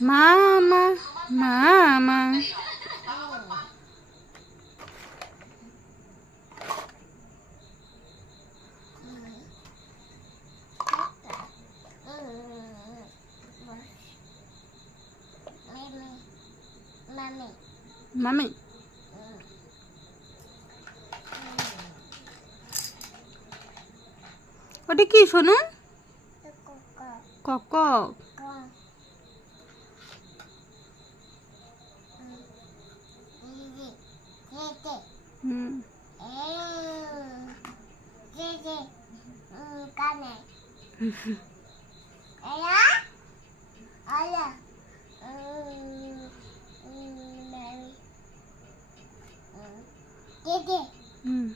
মামা মামা। মামি। ওটা কি শোনো? কক। হুম। হুম।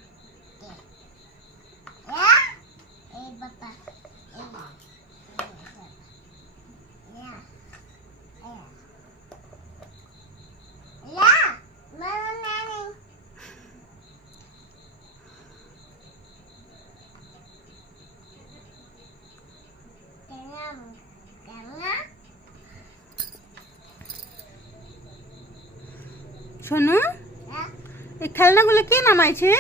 শোনো, এই খেলনাগুলো কে নামাইছে?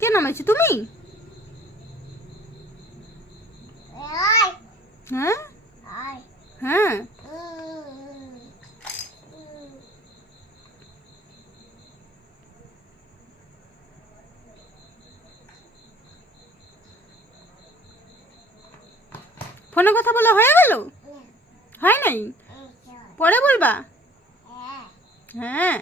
কে নামাইছে, তুমি? হ্যাঁ হ্যাঁ। ফোনে কথা বলা হয়ে গেল? হয় নাই? পরে বলবা? হ্যাঁ।